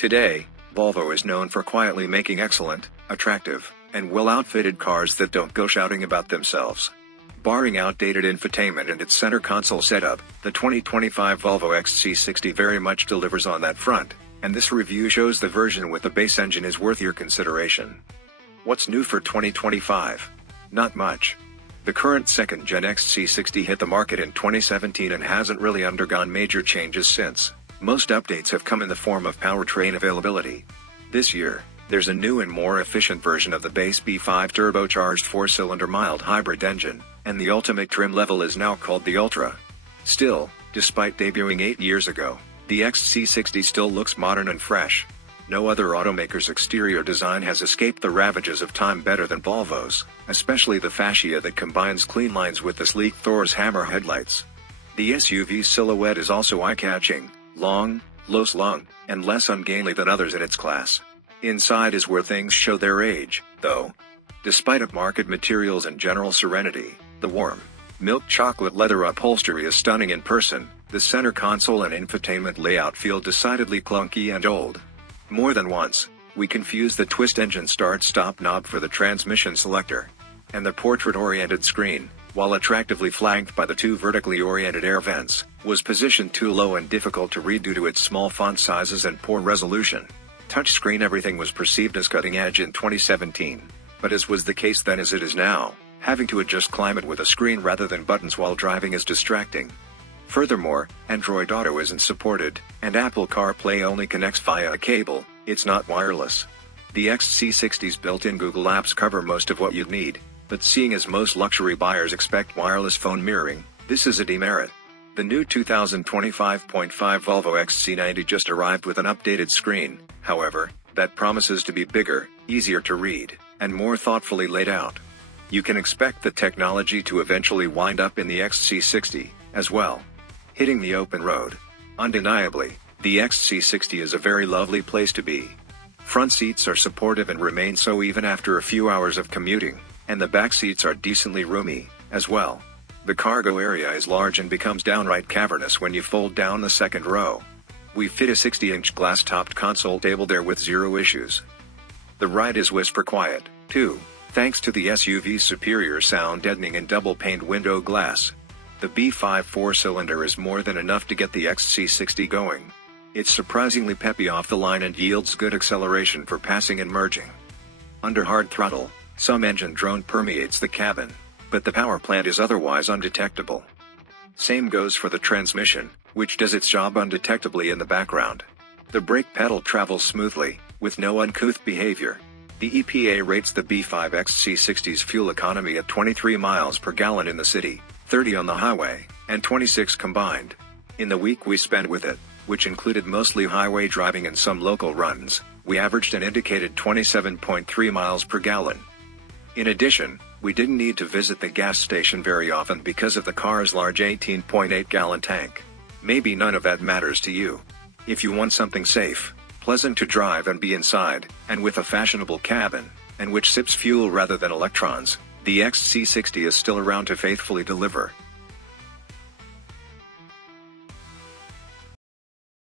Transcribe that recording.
Today, Volvo is known for quietly making excellent, attractive, and well-outfitted cars that don't go shouting about themselves. Barring outdated infotainment and its center console setup, the 2025 Volvo XC60 very much delivers on that front, and this review shows the version with the base engine is worth your consideration. What's new for 2025? Not much. The current second-gen XC60 hit the market in 2017 and hasn't really undergone major changes since. Most updates have come in the form of powertrain availability. This year, there's a new and more efficient version of the base B5 turbocharged 4-cylinder mild hybrid engine, and the ultimate trim level is now called the Ultra. Still, despite debuting 8 years ago, the XC60 still looks modern and fresh. No other automaker's exterior design has escaped the ravages of time better than Volvo's, especially the fascia that combines clean lines with the sleek Thor's hammer headlights. The SUV's silhouette is also eye-catching, long, low-slung, and less ungainly than others in its class. Inside is where things show their age, though. Despite upmarket materials and general serenity, the warm, milk chocolate leather upholstery is stunning in person. The center console and infotainment layout feel decidedly clunky and old. More than once, we confused the twist engine start-stop knob for the transmission selector. And the portrait-oriented screen, while attractively flanked by the two vertically oriented air vents, was positioned too low and difficult to read due to its small font sizes and poor resolution. Touchscreen everything was perceived as cutting edge in 2017, but as was the case then as it is now, having to adjust climate with a screen rather than buttons while driving is distracting. Furthermore, Android Auto isn't supported, and Apple CarPlay only connects via a cable, it's not wireless. The XC60's built-in Google Apps cover most of what you'd need, but seeing as most luxury buyers expect wireless phone mirroring, this is a demerit. The new 2025.5 Volvo XC90 just arrived with an updated screen, however, that promises to be bigger, easier to read, and more thoughtfully laid out. You can expect the technology to eventually wind up in the XC60, as well. Hitting the open road. Undeniably, the XC60 is a very lovely place to be. Front seats are supportive and remain so even after a few hours of commuting, and the back seats are decently roomy, as well. The cargo area is large and becomes downright cavernous when you fold down the second row. We fit a 60-inch glass-topped console table there with zero issues. The ride is whisper quiet, too, thanks to the SUV's superior sound deadening and double-paned window glass. The B5 4-cylinder is more than enough to get the XC60 going. It's surprisingly peppy off the line and yields good acceleration for passing and merging. Under hard throttle, some engine drone permeates the cabin, but the power plant is otherwise undetectable. Same goes for the transmission, which does its job undetectably in the background. The brake pedal travels smoothly, with no uncouth behavior. The EPA rates the B5 XC60's fuel economy at 23 miles per gallon in the city, 30 on the highway, and 26 combined. In the week we spent with it, which included mostly highway driving and some local runs, we averaged an indicated 27.3 miles per gallon. In addition, we didn't need to visit the gas station very often because of the car's large 18.8-gallon tank. Maybe none of that matters to you. If you want something safe, pleasant to drive and be inside, and with a fashionable cabin, and which sips fuel rather than electrons, the XC60 is still around to faithfully deliver.